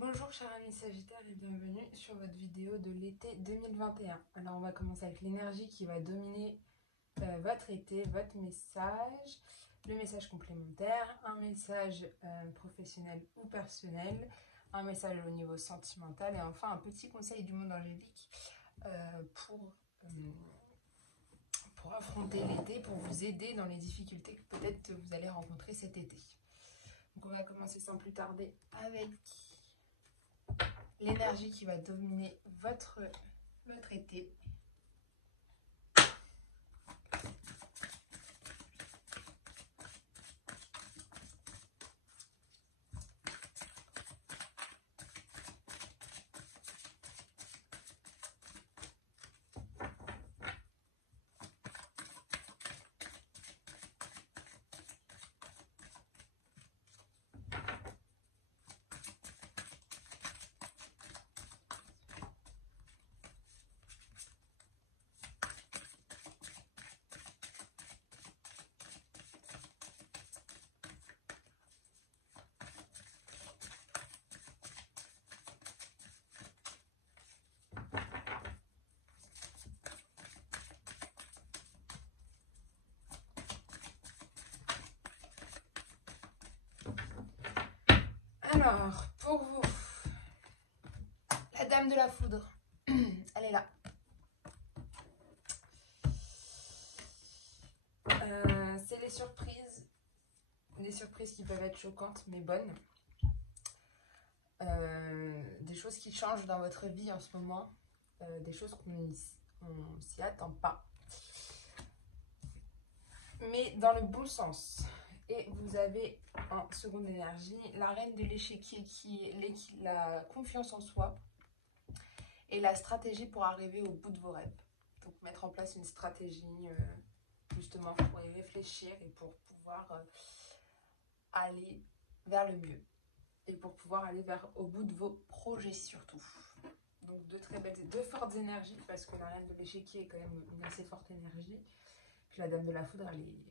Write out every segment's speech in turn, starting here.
Bonjour chers amis Sagittaires et bienvenue sur votre vidéo de l'été 2021. Alors on va commencer avec l'énergie qui va dominer votre été, votre message, le message complémentaire, un message professionnel ou personnel, un message au niveau sentimental et enfin un petit conseil du monde angélique pour affronter l'été, pour vous aider dans les difficultés que peut-être vous allez rencontrer cet été. Donc on va commencer sans plus tarder avec l'énergie qui va dominer votre été. Alors, pour vous, la dame de la foudre, elle est là. C'est les surprises qui peuvent être choquantes mais bonnes. Des choses qui changent dans votre vie en ce moment, des choses qu'on s'y attend pas. Mais dans le bon sens. Et vous avez en seconde énergie la reine de l'échiquier qui est la confiance en soi et la stratégie pour arriver au bout de vos rêves. Donc mettre en place une stratégie justement pour y réfléchir et pour pouvoir aller vers le mieux. Et pour pouvoir aller au bout de vos projets surtout. Donc deux fortes énergies parce que la reine de l'échiquier est quand même une assez forte énergie. Puis la dame de la foudre, elle est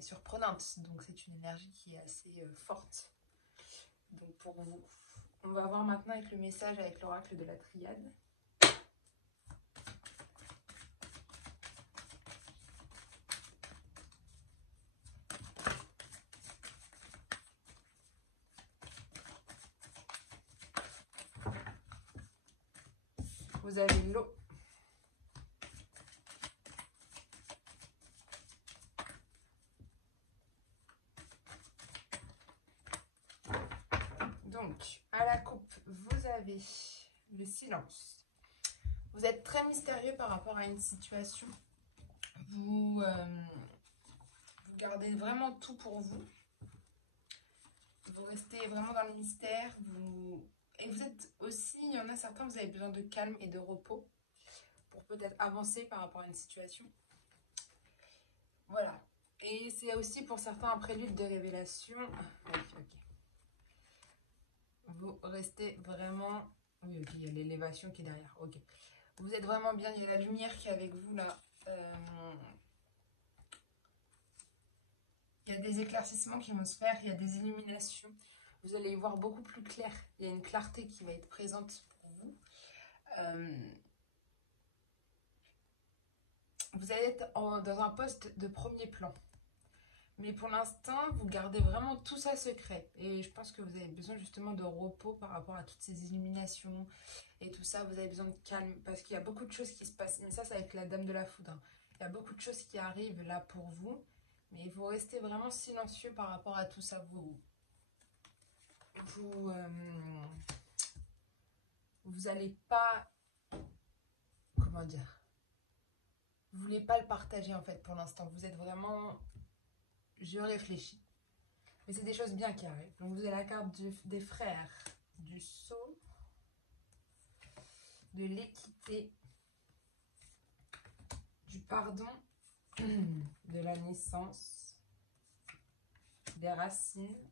surprenante, donc c'est une énergie qui est assez forte. Donc pour vous, on va voir maintenant avec le message avec l'oracle de la triade. Vous avez l'eau. Donc, à la coupe, vous avez le silence. Vous êtes très mystérieux par rapport à une situation. Vous gardez vraiment tout pour vous. Vous restez vraiment dans le mystère. Et vous êtes aussi, il y en a certains, vous avez besoin de calme et de repos pour peut-être avancer par rapport à une situation. Voilà. Et c'est aussi pour certains un prélude de révélation. Ok. Vous restez vraiment... Oui, ok, il y a l'élévation qui est derrière. Ok. Vous êtes vraiment bien, il y a la lumière qui est avec vous là. Il y a des éclaircissements qui vont se faire, il y a des illuminations. Vous allez y voir beaucoup plus clair. Il y a une clarté qui va être présente pour vous. Vous allez être dans un poste de premier plan. Mais pour l'instant, vous gardez vraiment tout ça secret. Et je pense que vous avez besoin justement de repos par rapport à toutes ces illuminations et tout ça. Vous avez besoin de calme parce qu'il y a beaucoup de choses qui se passent. Mais ça, c'est avec la dame de la foudre. Il y a beaucoup de choses qui arrivent là pour vous. Mais vous restez vraiment silencieux par rapport à tout ça. Vous n'allez pas... Comment dire? Vous voulez pas le partager en fait pour l'instant. Vous êtes vraiment... Je réfléchis. Mais c'est des choses bien qui arrivent. Donc vous avez la carte des frères, du sceau, de l'équité, du pardon, de la naissance, des racines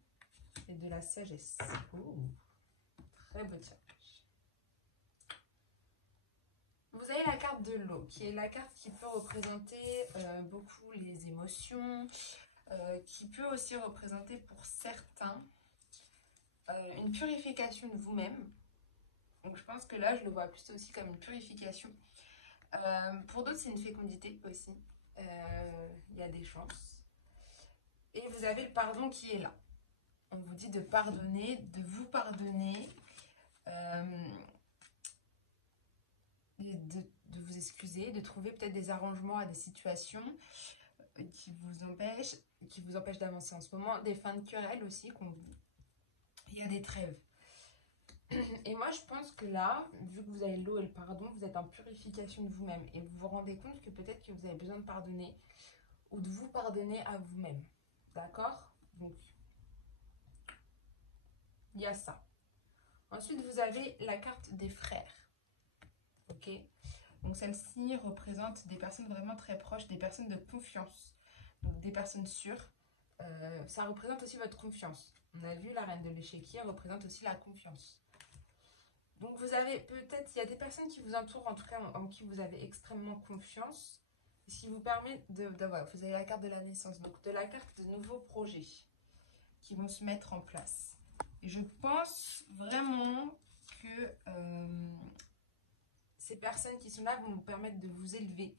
et de la sagesse. Oh, très beau tirage. Vous avez la carte de l'eau, qui est la carte qui peut représenter beaucoup les émotions, qui peut aussi représenter pour certains une purification de vous-même. Donc je pense que là, je le vois plutôt aussi comme une purification. Pour d'autres, c'est une fécondité aussi. Il y a des chances. Et vous avez le pardon qui est là. On vous dit de pardonner, de vous pardonner, de vous excuser, de trouver peut-être des arrangements à des situations qui vous empêchent d'avancer en ce moment. Des fins de querelle aussi, il y a des trêves. Et moi, je pense que là, vu que vous avez l'eau et le pardon, vous êtes en purification de vous-même. Et vous vous rendez compte que peut-être que vous avez besoin de pardonner ou de vous pardonner à vous-même. D'accord? Donc, il y a ça. Ensuite, vous avez la carte des frères. Ok? Donc, celle-ci représente des personnes vraiment très proches, des personnes de confiance. Donc, des personnes sûres. Ça représente aussi votre confiance. On a vu la reine de l'échiquier représente aussi la confiance. Donc vous avez peut-être, il y a des personnes qui vous entourent, en tout cas en qui vous avez extrêmement confiance, ce qui vous permet voilà, vous avez la carte de la naissance, donc de la carte de nouveaux projets qui vont se mettre en place. Et je pense vraiment que ces personnes qui sont là vont vous permettre de vous élever,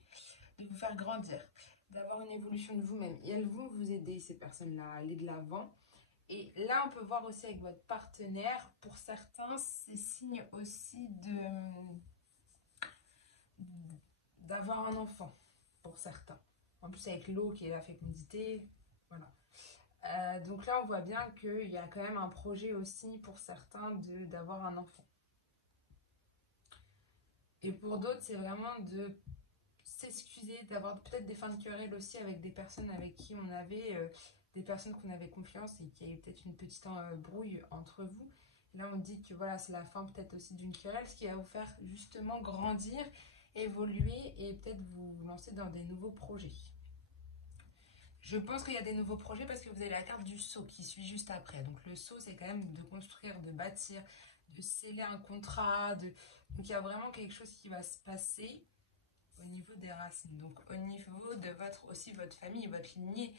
de vous faire grandir, d'avoir une évolution de vous-même. Et elles vont vous aider, ces personnes-là, à aller de l'avant. Et là, on peut voir aussi avec votre partenaire, pour certains, c'est signe aussi d'avoir un enfant, pour certains. En plus, avec l'eau qui est la fécondité, voilà. Donc là, on voit bien qu'il y a quand même un projet aussi pour certains d'avoir un enfant. Et pour d'autres, c'est vraiment de s'excuser, d'avoir peut-être des fins de querelle aussi avec des personnes avec qui on avait... des personnes qu'on avait confiance et qu'il y a eu peut-être une petite brouille entre vous. Et là, on dit que voilà, c'est la fin peut-être aussi d'une querelle, ce qui va vous faire justement grandir, évoluer et peut-être vous lancer dans des nouveaux projets. Je pense qu'il y a des nouveaux projets parce que vous avez la carte du sceau qui suit juste après. Donc le sceau, c'est quand même de construire, de bâtir, de sceller un contrat. Donc il y a vraiment quelque chose qui va se passer au niveau des racines. Donc au niveau de votre famille, votre lignée,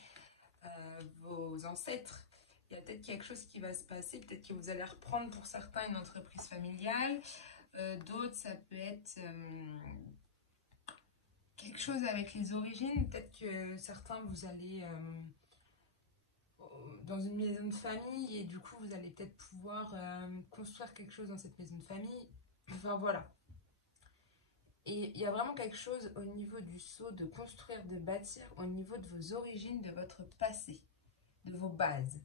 vos ancêtres, il y a peut-être quelque chose qui va se passer, peut-être que vous allez reprendre pour certains une entreprise familiale, d'autres ça peut être quelque chose avec les origines, peut-être que certains vous allez dans une maison de famille et du coup vous allez peut-être pouvoir construire quelque chose dans cette maison de famille, enfin voilà. Et il y a vraiment quelque chose au niveau du sceau, de construire, de bâtir, au niveau de vos origines, de votre passé, de vos bases.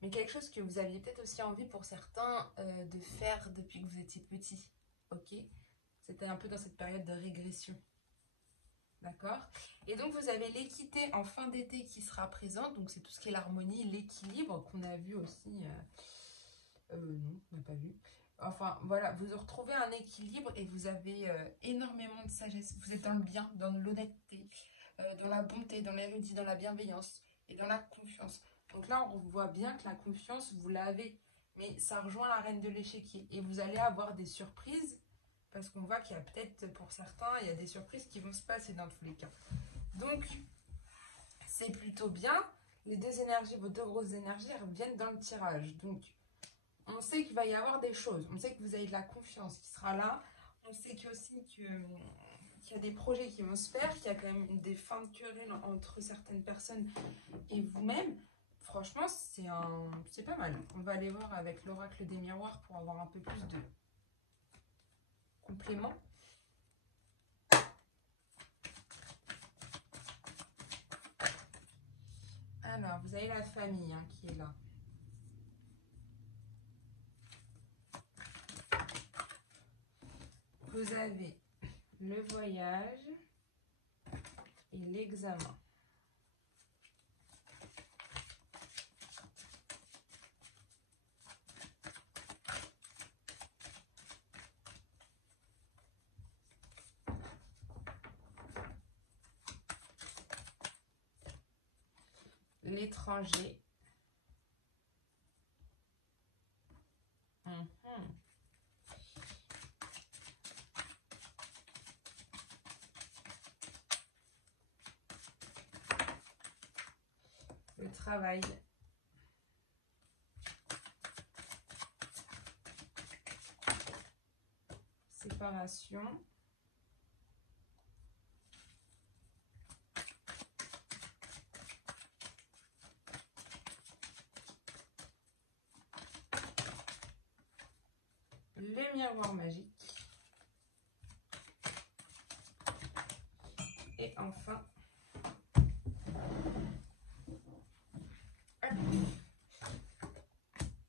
Mais quelque chose que vous aviez peut-être aussi envie pour certains de faire depuis que vous étiez petit. Ok? C'était un peu dans cette période de régression. D'accord? Et donc vous avez l'équité en fin d'été qui sera présente. Donc c'est tout ce qui est l'harmonie, l'équilibre qu'on a vu aussi. Non, on n'a pas vu. Enfin voilà, vous retrouvez un équilibre et vous avez énormément de sagesse. Vous êtes dans le bien, dans l'honnêteté, dans la bonté, dans l'érudit, dans la bienveillance et dans la confiance. Donc là, on voit bien que la confiance, vous l'avez. Mais ça rejoint la reine de l'échiquier. Et vous allez avoir des surprises. Parce qu'on voit qu'il y a peut-être, pour certains, il y a des surprises qui vont se passer dans tous les cas. Donc, c'est plutôt bien. Les deux énergies, vos deux grosses énergies, reviennent dans le tirage. Donc, on sait qu'il va y avoir des choses. On sait que vous avez de la confiance qui sera là. On sait aussi qu'il y a des projets qui vont se faire, qu'il y a quand même des fins de querelle entre certaines personnes et vous-même. Franchement, c'est pas mal. On va aller voir avec l'oracle des miroirs pour avoir un peu plus de compléments. Alors, vous avez la famille qui est là. Vous avez le voyage et l'examen. L'étranger. Le travail. séparation. Le miroir magique. Et enfin,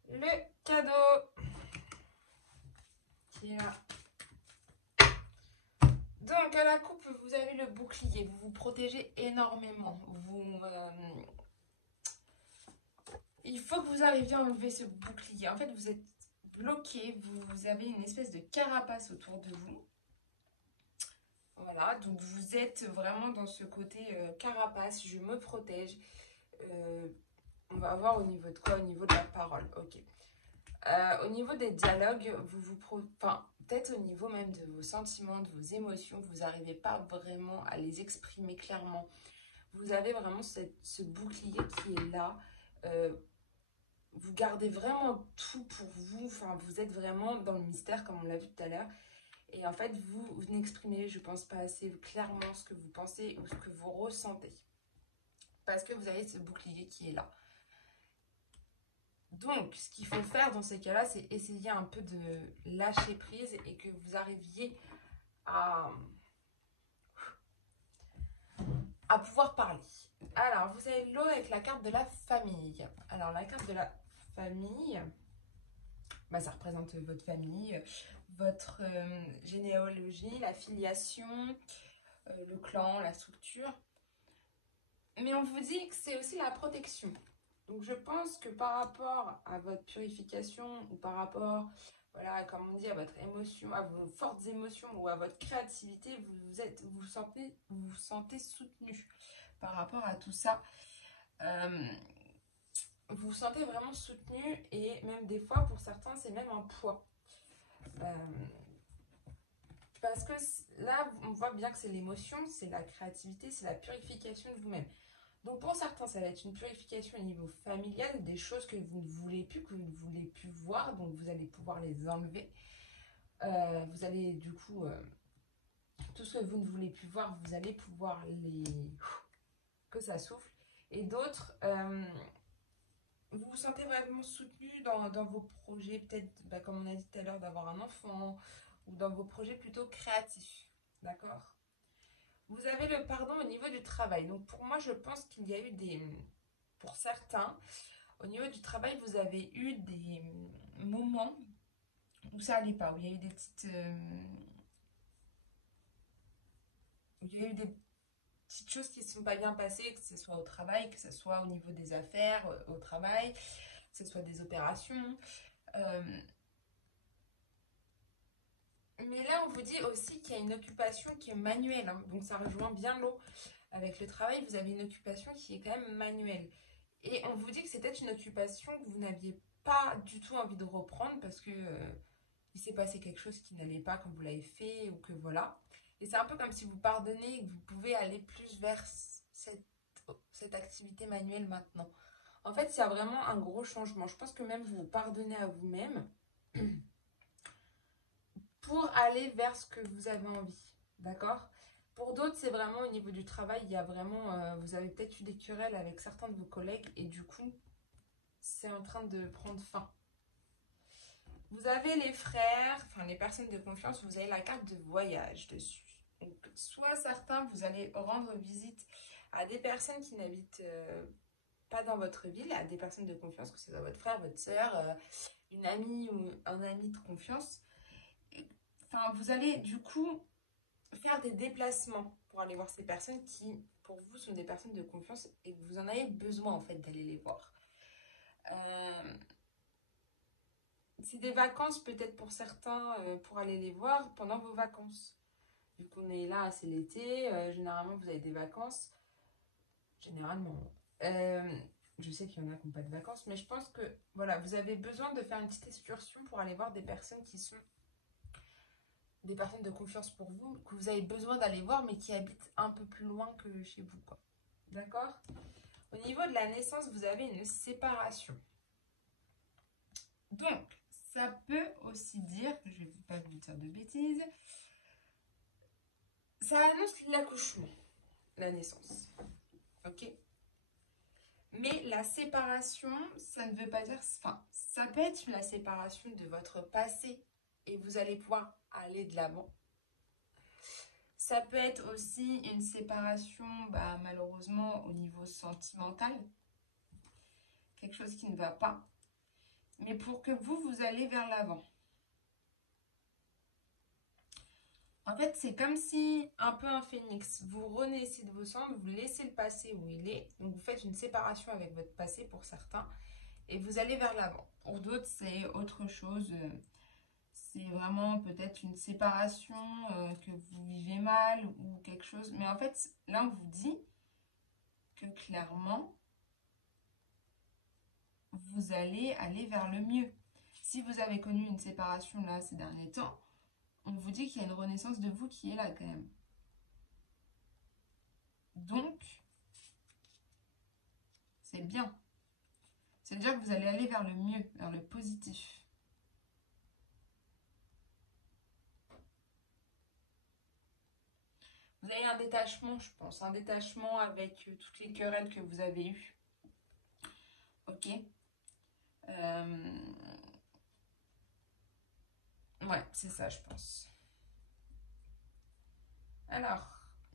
le cadeau qui est là. Donc à la coupe, vous avez le bouclier, vous vous protégez énormément. Il faut que vous arriviez à enlever ce bouclier. En fait, vous êtes bloqué, vous avez une espèce de carapace autour de vous. Voilà, donc vous êtes vraiment dans ce côté carapace, je me protège. On va voir au niveau de quoi? Au niveau de la parole, ok. Au niveau des dialogues, peut-être au niveau même de vos sentiments, de vos émotions, vous n'arrivez pas vraiment à les exprimer clairement. Vous avez vraiment ce bouclier qui est là. Vous gardez vraiment tout pour vous. Enfin, vous êtes vraiment dans le mystère, comme on l'a vu tout à l'heure. Et en fait, vous n'exprimez, je pense, pas assez clairement ce que vous pensez ou ce que vous ressentez. Parce que vous avez ce bouclier qui est là. Donc, ce qu'il faut faire dans ces cas-là, c'est essayer un peu de lâcher prise et que vous arriviez à pouvoir parler. Alors, vous avez l'eau avec la carte de la famille. Alors, la carte de la famille, ça représente votre famille, votre généalogie, la filiation, le clan, la structure. Mais on vous dit que c'est aussi la protection. Donc, je pense que par rapport à votre purification ou par rapport, voilà, comme on dit, à votre émotion, à vos fortes émotions ou à votre créativité, vous vous sentez soutenu par rapport à tout ça. Vous vous sentez vraiment soutenu et même des fois, pour certains, c'est même un poids. Parce que là, on voit bien que c'est l'émotion, c'est la créativité, c'est la purification de vous-même. Donc pour certains, ça va être une purification au niveau familial, des choses que vous ne voulez plus, que vous ne voulez plus voir, donc vous allez pouvoir les enlever. Vous allez du coup, tout ce que vous ne voulez plus voir, vous allez pouvoir que ça souffle. Et d'autres, vous vous sentez vraiment soutenu dans vos projets, peut-être, comme on a dit tout à l'heure, d'avoir un enfant, ou dans vos projets plutôt créatifs, d'accord? Vous avez le pardon au niveau du travail. Donc pour moi, je pense qu'il y a eu pour certains, au niveau du travail, vous avez eu des moments où ça n'allait pas, où il y a eu des petites... où il y a eu des petites choses qui ne sont pas bien passées, que ce soit au travail, que ce soit au niveau des affaires, au travail, que ce soit des opérations. Mais là, on vous dit aussi qu'il y a une occupation qui est manuelle, hein. Donc ça rejoint bien l'eau. Avec le travail, vous avez une occupation qui est quand même manuelle. Et on vous dit que c'est peut-être une occupation que vous n'aviez pas du tout envie de reprendre parce que il s'est passé quelque chose qui n'allait pas quand vous l'avez fait ou que voilà. Et c'est un peu comme si vous pardonnez et que vous pouvez aller plus vers cette activité manuelle maintenant. En fait, il y a vraiment un gros changement. Je pense que même vous pardonnez à vous-même pour aller vers ce que vous avez envie. D'accord ? Pour d'autres, c'est vraiment au niveau du travail, il y a vraiment, vous avez peut-être eu des querelles avec certains de vos collègues et du coup, c'est en train de prendre fin. Vous avez les frères, enfin les personnes de confiance, vous avez la carte de voyage dessus. Donc, soit certains, vous allez rendre visite à des personnes qui n'habitent pas dans votre ville, à des personnes de confiance, que ce soit votre frère, votre soeur, une amie ou un ami de confiance. Enfin, vous allez du coup faire des déplacements pour aller voir ces personnes qui, pour vous, sont des personnes de confiance et que vous en avez besoin en fait d'aller les voir. C'est des vacances peut-être pour certains pour aller les voir pendant vos vacances. Vu qu'on est là, c'est l'été, généralement vous avez des vacances. Généralement. Je sais qu'il y en a qui n'ont pas de vacances, mais je pense que voilà, vous avez besoin de faire une petite excursion pour aller voir des personnes qui sont des personnes de confiance pour vous, que vous avez besoin d'aller voir, mais qui habitent un peu plus loin que chez vous, quoi. D'accord ? Au niveau de la naissance, vous avez une séparation. Donc, Ça peut aussi dire, je ne vais pas vous dire de bêtises, ça annonce l'accouchement, la naissance. Ok? Mais la séparation, ça ne veut pas dire... Enfin, ça peut être la séparation de votre passé et vous allez pouvoir aller de l'avant. Ça peut être aussi une séparation, malheureusement, au niveau sentimental. Quelque chose qui ne va pas. Mais pour que vous allez vers l'avant. En fait, c'est comme si, un peu un phénix, vous renaissez de vos cendres, vous laissez le passé où il est. Donc, vous faites une séparation avec votre passé pour certains. Et vous allez vers l'avant. Pour d'autres, c'est autre chose. C'est vraiment peut-être une séparation que vous vivez mal ou quelque chose. Mais en fait, là, on vous dit que clairement, vous allez aller vers le mieux. Si vous avez connu une séparation là ces derniers temps, on vous dit qu'il y a une renaissance de vous qui est là quand même. Donc, c'est bien. C'est-à-dire que vous allez aller vers le mieux, vers le positif. Vous avez un détachement, je pense. Un détachement avec toutes les querelles que vous avez eues. Ok. Ouais, c'est ça, je pense. Alors,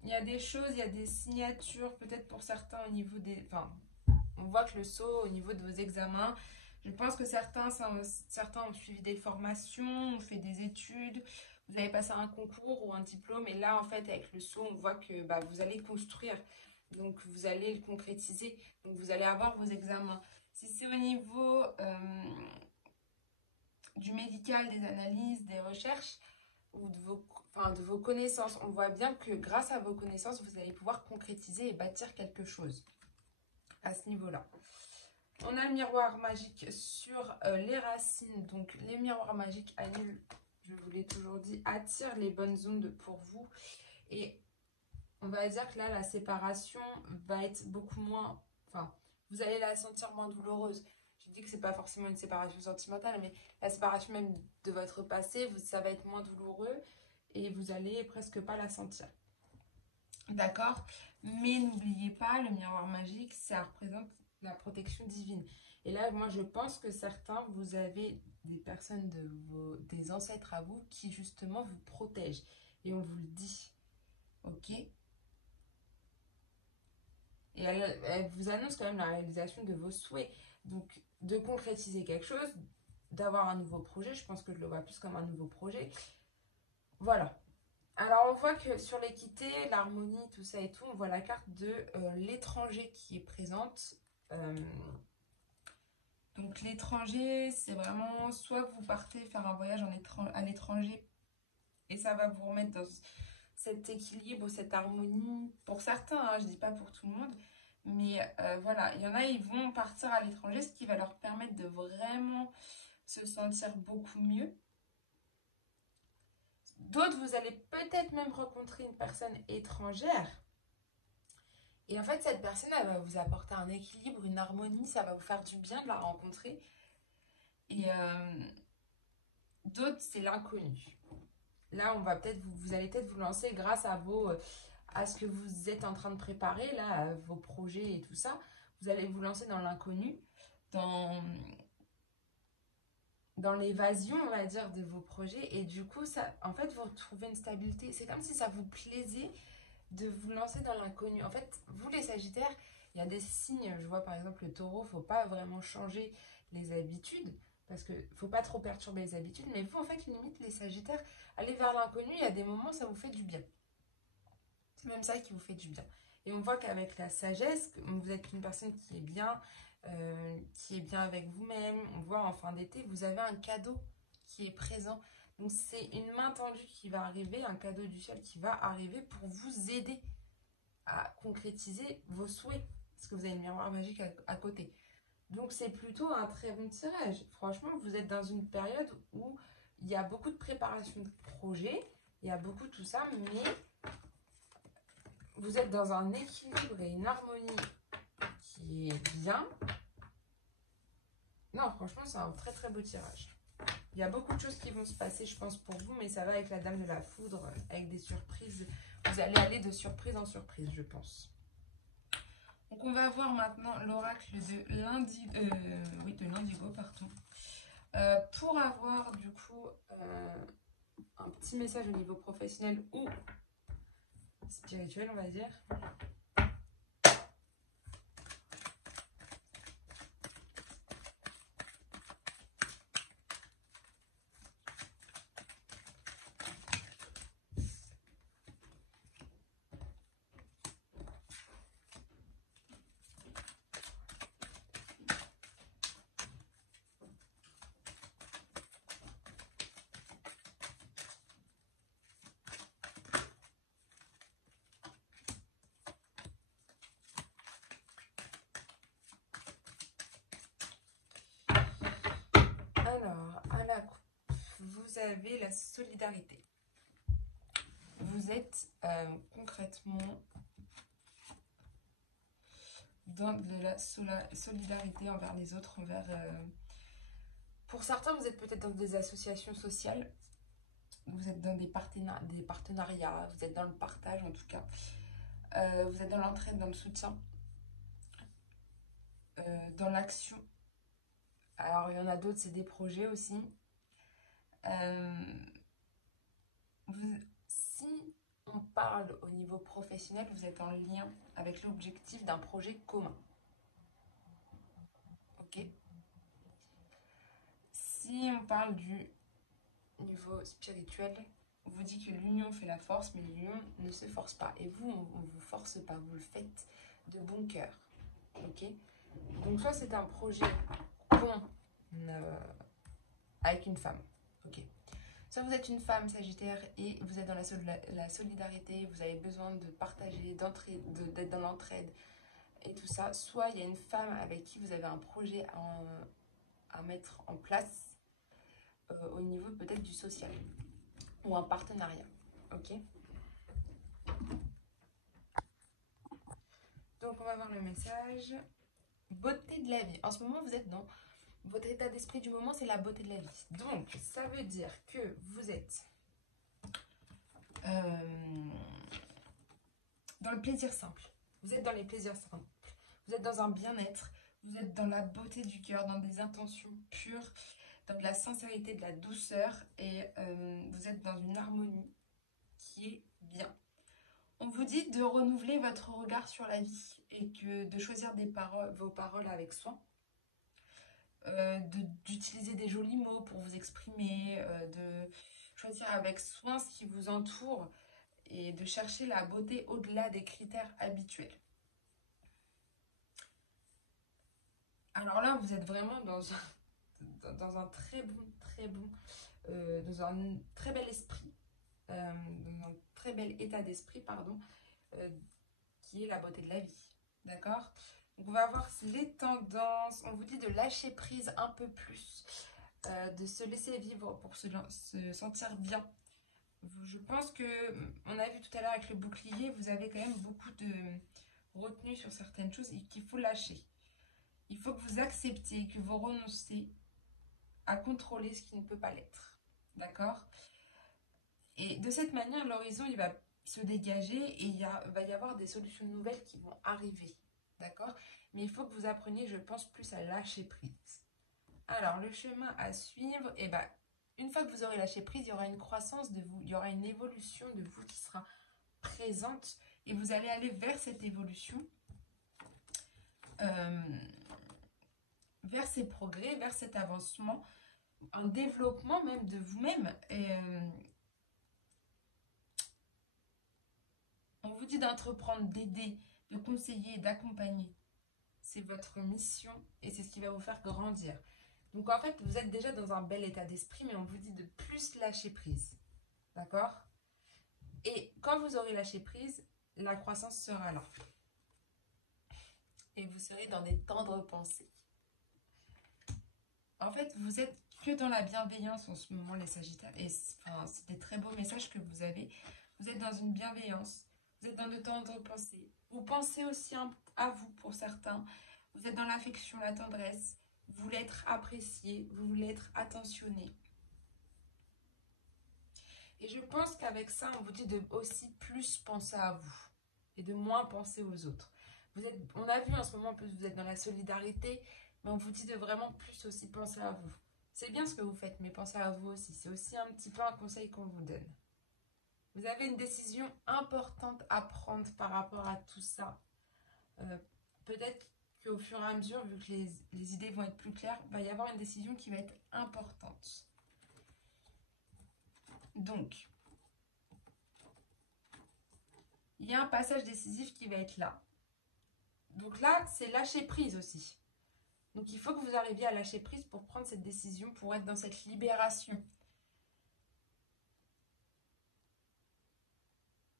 il y a des choses, il y a des signatures, peut-être pour certains au niveau des... Enfin, on voit que le saut au niveau de vos examens, je pense que certains ont suivi des formations, ont fait des études, vous avez passé un concours ou un diplôme, et là, en fait, avec le saut, on voit que vous allez construire, donc vous allez le concrétiser, donc vous allez avoir vos examens. Si c'est au niveau du médical, des analyses, des recherches, ou de vos connaissances, on voit bien que grâce à vos connaissances, vous allez pouvoir concrétiser et bâtir quelque chose à ce niveau-là. On a le miroir magique sur les racines. Donc, les miroirs magiques annulent, je vous l'ai toujours dit, attirent les bonnes ondes pour vous. Et on va dire que là, la séparation va être beaucoup moins... Enfin, vous allez la sentir moins douloureuse. Je dis que c'est pas forcément une séparation sentimentale, mais la séparation même de votre passé, ça va être moins douloureux et vous allez presque pas la sentir. D'accord? Mais n'oubliez pas, le miroir magique, ça représente la protection divine. Et là, moi, je pense que certains, vous avez des personnes des ancêtres à vous qui, justement, vous protègent. Et on vous le dit. Ok? Et elle vous annonce quand même la réalisation de vos souhaits. Donc, de concrétiser quelque chose, d'avoir un nouveau projet. Je pense que je le vois plus comme un nouveau projet. Voilà. Alors, on voit que sur l'équité, l'harmonie, tout ça et tout, on voit la carte de l'étranger qui est présente. Donc, l'étranger, c'est vraiment soit vous partez faire un voyage à l'étranger et ça va vous remettre dans cet équilibre, cette harmonie. Pour certains, hein, je ne dis pas pour tout le monde, mais voilà, il y en a, ils vont partir à l'étranger, ce qui va leur permettre de vraiment se sentir beaucoup mieux. D'autres, vous allez peut-être même rencontrer une personne étrangère. Et en fait, cette personne, elle va vous apporter un équilibre, une harmonie. Ça va vous faire du bien de la rencontrer. Et d'autres, c'est l'inconnu. Là, on va vous allez peut-être vous lancer grâce à à ce que vous êtes en train de préparer, là, vos projets et tout ça. Vous allez vous lancer dans l'inconnu, dans l'évasion, on va dire, de vos projets. Et du coup, ça, en fait, vous retrouvez une stabilité. C'est comme si ça vous plaisait de vous lancer dans l'inconnu. En fait, vous, les Sagittaires, il y a des signes. Je vois, par exemple, le Taureau, il ne faut pas vraiment changer les habitudes. Parce qu'il ne faut pas trop perturber les habitudes. Mais vous, en fait, limite, les Sagittaires, aller vers l'inconnu, il y a des moments, ça vous fait du bien. C'est même ça qui vous fait du bien. Et on voit qu'avec la sagesse, vous êtes une personne qui est bien avec vous-même. On voit en fin d'été, vous avez un cadeau qui est présent. Donc c'est une main tendue qui va arriver, un cadeau du ciel qui va arriver pour vous aider à concrétiser vos souhaits. Parce que vous avez une miroir magique à côté. Donc c'est plutôt un très bon tirage. Franchement, vous êtes dans une période où il y a beaucoup de préparation de projets, il y a beaucoup de tout ça, mais vous êtes dans un équilibre et une harmonie qui est bien. Non, franchement, c'est un très très beau tirage. Il y a beaucoup de choses qui vont se passer, je pense, pour vous, mais ça va avec la Dame de la Foudre, avec des surprises. Vous allez aller de surprise en surprise, je pense. Donc, on va voir maintenant l'oracle de lundi, de l'indigo, pardon. Pour avoir, du coup, un petit message au niveau professionnel ou spirituel, on va dire. Alors, à la coupe, vous avez la solidarité. Vous êtes concrètement dans de la solidarité envers les autres, pour certains, vous êtes peut-être dans des associations sociales, vous êtes dans des partenariats, vous êtes dans le partage en tout cas, vous êtes dans l'entraide, dans le soutien, dans l'action. Alors, il y en a d'autres, c'est des projets aussi. Si on parle au niveau professionnel, vous êtes en lien avec l'objectif d'un projet commun. Ok. Si on parle du niveau spirituel, on vous dit que l'union fait la force, mais l'union ne se force pas. Et vous, on ne vous force pas, vous le faites de bon cœur. Ok. Donc, soit c'est un projet avec une femme. Ok. Soit vous êtes une femme Sagittaire et vous êtes dans la solidarité, vous avez besoin de partager, d'être dans l'entraide et tout ça. Soit il y a une femme avec qui vous avez un projet à mettre en place au niveau peut-être du social ou un partenariat. Ok. Donc on va voir le message. Beauté de la vie. En ce moment, vous êtes dans votre état d'esprit du moment, c'est la beauté de la vie. Donc, ça veut dire que vous êtes dans le plaisir simple. Vous êtes dans les plaisirs simples. Vous êtes dans un bien-être. Vous êtes dans la beauté du cœur, dans des intentions pures, dans de la sincérité, de la douceur. Et vous êtes dans une harmonie qui est bien. On vous dit de renouveler votre regard sur la vie et de choisir vos paroles avec soin. D'utiliser des jolis mots pour vous exprimer, de choisir avec soin ce qui vous entoure et de chercher la beauté au-delà des critères habituels. Alors là, vous êtes vraiment dans un très bel esprit, dans un très bel état d'esprit, pardon, qui est la beauté de la vie. D'accord ? Donc on va voir les tendances. On vous dit de lâcher prise un peu plus, de se laisser vivre pour se sentir bien. Je pense que, on a vu tout à l'heure avec le bouclier, vous avez quand même beaucoup de retenue sur certaines choses et qu'il faut lâcher. Il faut que vous acceptiez, que vous renoncez à contrôler ce qui ne peut pas l'être. D'accord ? Et de cette manière, l'horizon, il va se dégager et il va y avoir des solutions nouvelles qui vont arriver. D'accord ? Mais il faut que vous appreniez, je pense, plus à lâcher prise. Alors, le chemin à suivre, une fois que vous aurez lâché prise, il y aura une croissance de vous, il y aura une évolution de vous qui sera présente et vous allez aller vers cette évolution, vers ces progrès, vers cet avancement, un développement même de vous-même. Et on vous dit d'entreprendre, d'aider, de conseiller, d'accompagner. C'est votre mission et c'est ce qui va vous faire grandir. Donc en fait, vous êtes déjà dans un bel état d'esprit, mais on vous dit de plus lâcher prise. D'accord ? Et quand vous aurez lâché prise, la croissance sera là. Et vous serez dans des tendres pensées. En fait, vous êtes que dans la bienveillance en ce moment, les Sagittaires. Et c'est des très beaux messages que vous avez. Vous êtes dans une bienveillance. Vous êtes dans de tendres pensées. Vous pensez aussi à vous pour certains. Vous êtes dans l'affection, la tendresse. Vous voulez être apprécié, vous voulez être attentionné. Et je pense qu'avec ça, on vous dit de aussi plus penser à vous et de moins penser aux autres. On a vu en ce moment, en plus, vous êtes dans la solidarité, mais on vous dit de vraiment plus aussi penser à vous. C'est bien ce que vous faites, mais pensez à vous aussi. C'est aussi un petit peu un conseil qu'on vous donne. Vous avez une décision importante à prendre par rapport à tout ça. Peut-être qu'au fur et à mesure, vu que les idées vont être plus claires, il va y avoir une décision qui va être importante. Donc, il y a un passage décisif qui va être là. Donc là, c'est lâcher prise aussi. Donc il faut que vous arriviez à lâcher prise pour prendre cette décision, pour être dans cette libération.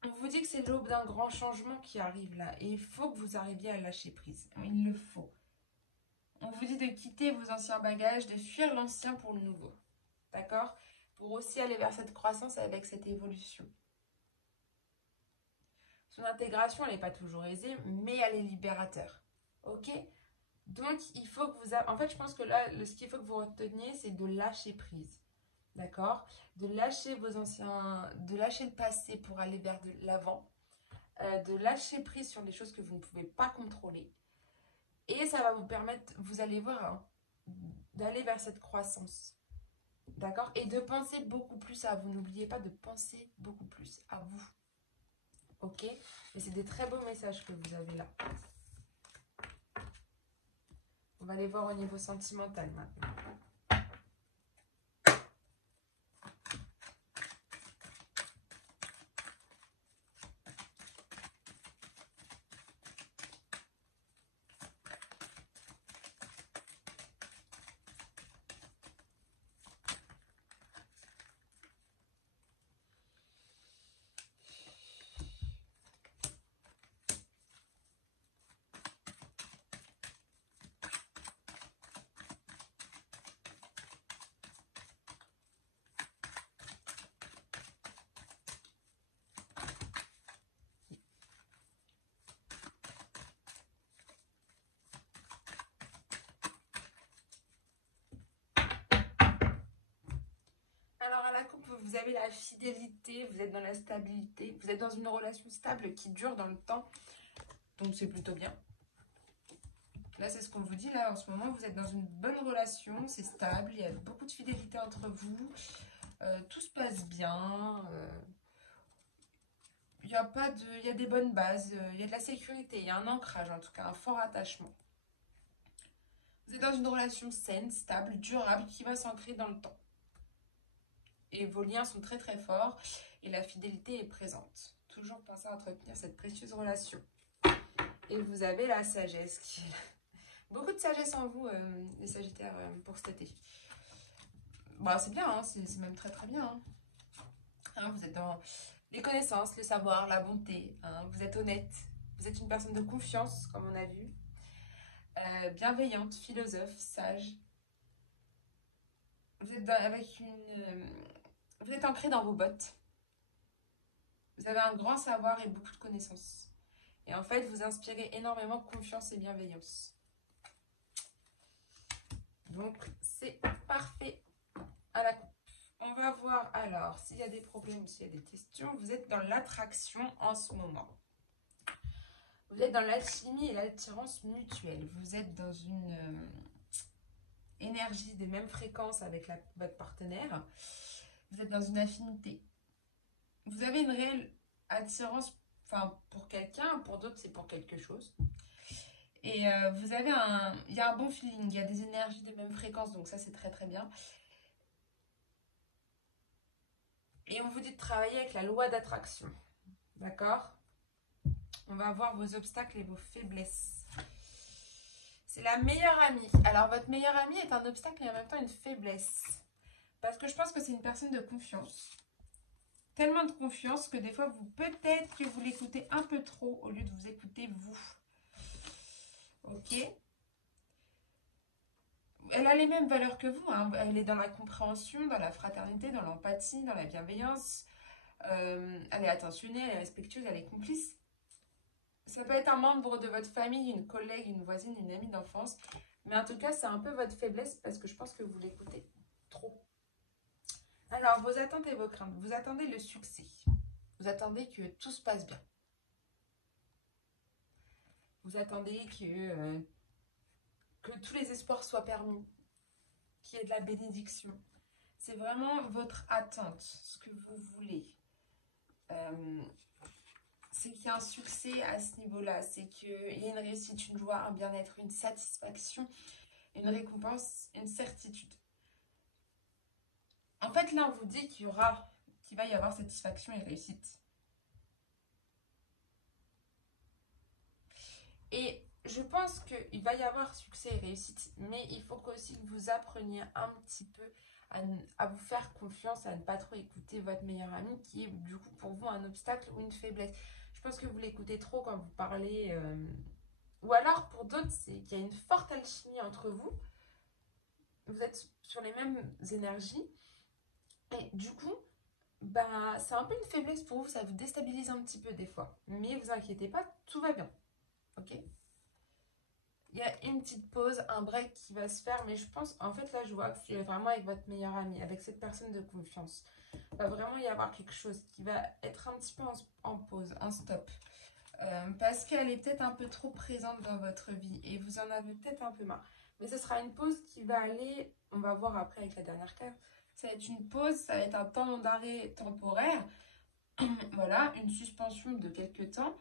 On vous dit que c'est l'aube d'un grand changement qui arrive là. Et il faut que vous arriviez à lâcher prise. Il le faut. On vous dit de quitter vos anciens bagages, de fuir l'ancien pour le nouveau. D'accord? Pour aussi aller vers cette croissance avec cette évolution. Son intégration, elle n'est pas toujours aisée, mais elle est libérateur. Ok? Donc, il faut que vous... En fait, je pense que là, ce qu'il faut que vous reteniez, c'est de lâcher prise. D'accord? De lâcher vos anciens... De lâcher le passé pour aller vers de l'avant. De lâcher prise sur les choses que vous ne pouvez pas contrôler. Et ça va vous permettre, vous allez voir, hein, d'aller vers cette croissance. D'accord? Et de penser beaucoup plus à vous. N'oubliez pas de penser beaucoup plus à vous. Ok? Et c'est des très beaux messages que vous avez là. On va les voir au niveau sentimental maintenant. Alors à la coupe, vous avez la fidélité, vous êtes dans la stabilité, vous êtes dans une relation stable qui dure dans le temps, donc c'est plutôt bien. Là, c'est ce qu'on vous dit, là, en ce moment, vous êtes dans une bonne relation, c'est stable, il y a beaucoup de fidélité entre vous, tout se passe bien, il y a pas de, il y a des bonnes bases, il y a de la sécurité, il y a un ancrage, en tout cas, un fort attachement. Vous êtes dans une relation saine, stable, durable, qui va s'ancrer dans le temps. Et vos liens sont très très forts et la fidélité est présente. Toujours penser à entretenir cette précieuse relation. Et vous avez la sagesse qui est là. Beaucoup de sagesse en vous, les Sagittaires, pour cet été. Bon, c'est bien, hein, c'est même très très bien. Hein. Hein, vous êtes dans les connaissances, le savoir, la bonté. Hein, vous êtes honnête. Vous êtes une personne de confiance, comme on a vu. Bienveillante, philosophe, sage. Vous êtes vous êtes ancré dans vos bottes. Vous avez un grand savoir et beaucoup de connaissances. Et en fait, vous inspirez énormément confiance et bienveillance. Donc, c'est parfait à la coupe. On va voir alors s'il y a des problèmes ou s'il y a des questions. Vous êtes dans l'attraction en ce moment. Vous êtes dans l'alchimie et l'attirance mutuelle. Vous êtes dans une énergie des mêmes fréquences avec votre partenaire. Vous êtes dans une affinité. Vous avez une réelle attirance, enfin, pour quelqu'un, pour d'autres, c'est pour quelque chose. Et vous avez il y a un bon feeling, il y a des énergies de même fréquence, donc ça, c'est très, très bien. Et on vous dit de travailler avec la loi d'attraction. D'accord? On va voir vos obstacles et vos faiblesses. C'est la meilleure amie. Alors, votre meilleure amie est un obstacle et en même temps une faiblesse. Parce que je pense que c'est une personne de confiance. Tellement de confiance que des fois, peut-être que vous l'écoutez un peu trop au lieu de vous écouter vous. Ok? Elle a les mêmes valeurs que vous. Hein. Elle est dans la compréhension, dans la fraternité, dans l'empathie, dans la bienveillance. Elle est attentionnée, elle est respectueuse, elle est complice. Ça peut être un membre de votre famille, une collègue, une voisine, une amie d'enfance. Mais en tout cas, c'est un peu votre faiblesse parce que je pense que vous l'écoutez trop. Alors, vos attentes et vos craintes. Vous attendez le succès. Vous attendez que tout se passe bien. Vous attendez que tous les espoirs soient permis, qu'il y ait de la bénédiction. C'est vraiment votre attente, ce que vous voulez. C'est qu'il y a un succès à ce niveau-là. C'est qu'il y a une réussite, une joie, un bien-être, une satisfaction, une récompense, une certitude. En fait, là, on vous dit qu'il va y avoir satisfaction et réussite. Et je pense qu'il va y avoir succès et réussite, mais il faut aussi que vous appreniez un petit peu à vous faire confiance, à ne pas trop écouter votre meilleur ami, qui est du coup pour vous un obstacle ou une faiblesse. Je pense que vous l'écoutez trop quand vous parlez. Ou alors, pour d'autres, c'est qu'il y a une forte alchimie entre vous. Vous êtes sur les mêmes énergies. Et du coup, bah, c'est un peu une faiblesse pour vous, ça vous déstabilise un petit peu des fois. Mais vous inquiétez pas, tout va bien. Ok? Il y a une petite pause, un break qui va se faire, mais je pense, en fait, là, je vois que c'est vraiment avec votre meilleur ami, avec cette personne de confiance. Il va vraiment y avoir quelque chose qui va être un petit peu en pause, en stop. Parce qu'elle est peut-être un peu trop présente dans votre vie et vous en avez peut-être un peu marre. Mais ce sera une pause qui va aller, on va voir après avec la dernière carte, ça va être une pause, ça va être un temps d'arrêt temporaire, voilà, une suspension de quelques temps.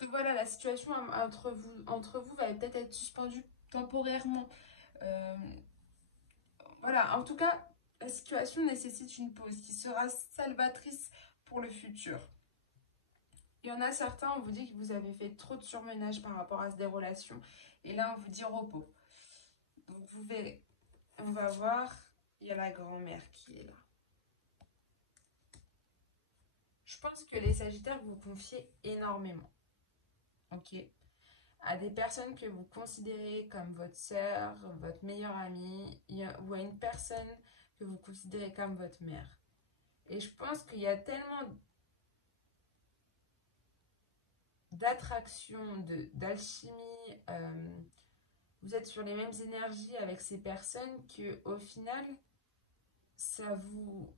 Donc voilà, la situation entre vous va peut-être être suspendue temporairement. Euh, voilà, en tout cas, la situation nécessite une pause qui sera salvatrice pour le futur. Il y en a certains, on vous dit que vous avez fait trop de surmenage par rapport à ces relations. Et là, on vous dit repos. Donc, vous verrez. On va voir. Il y a la grand-mère qui est là. Je pense que les Sagittaires vous confiez énormément. Ok? À des personnes que vous considérez comme votre sœur, votre meilleure amie, ou à une personne que vous considérez comme votre mère. Et je pense qu'il y a tellement d'attraction, d'alchimie, vous êtes sur les mêmes énergies avec ces personnes que au final, ça vous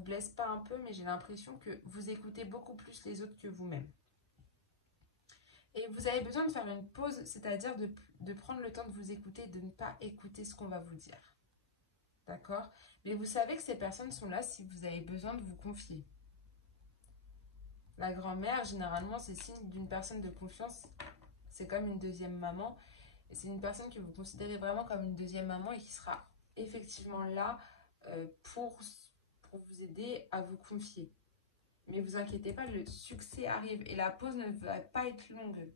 blesse pas un peu, mais j'ai l'impression que vous écoutez beaucoup plus les autres que vous-même. Et vous avez besoin de faire une pause, c'est-à-dire de prendre le temps de vous écouter, de ne pas écouter ce qu'on va vous dire. D'accord? Mais vous savez que ces personnes sont là si vous avez besoin de vous confier. La grand-mère, généralement, c'est signe d'une personne de confiance. C'est comme une deuxième maman. Et c'est une personne que vous considérez vraiment comme une deuxième maman et qui sera effectivement là pour vous aider à vous confier. Mais vous inquiétez pas, le succès arrive et la pause ne va pas être longue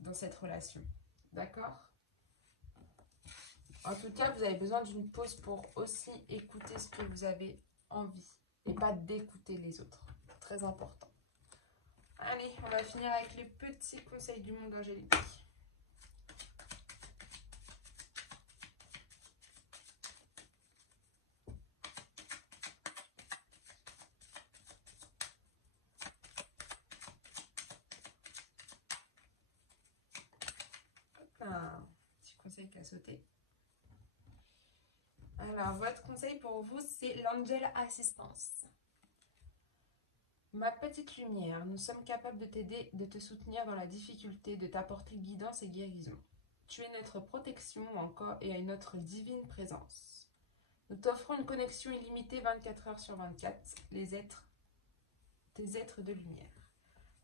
dans cette relation. D'accord? En tout cas, vous avez besoin d'une pause pour aussi écouter ce que vous avez envie et pas d'écouter les autres. Très important. Allez, on va finir avec les petits conseils du monde angélique. Un petit conseil qui a sauté. Alors, votre conseil pour vous, c'est l'Angel Assistance. Ma petite lumière, nous sommes capables de t'aider, de te soutenir dans la difficulté, de t'apporter guidance et guérison. Tu es notre protection encore et à notre divine présence. Nous t'offrons une connexion illimitée 24 heures sur 24, tes êtres de lumière.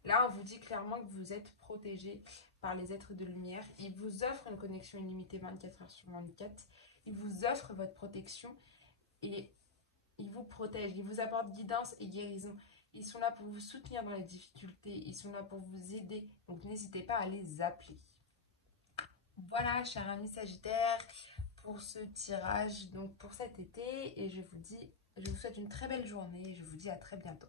Là, on vous dit clairement que vous êtes protégés par les êtres de lumière. Ils vous offrent une connexion illimitée 24 heures sur 24. Ils vous offrent votre protection et ils vous protègent. Ils vous apportent guidance et guérison. Ils sont là pour vous soutenir dans les difficultés. Ils sont là pour vous aider. Donc, n'hésitez pas à les appeler. Voilà, chers amis Sagittaires, pour ce tirage, donc pour cet été. Et je vous souhaite une très belle journée. Et je vous dis à très bientôt.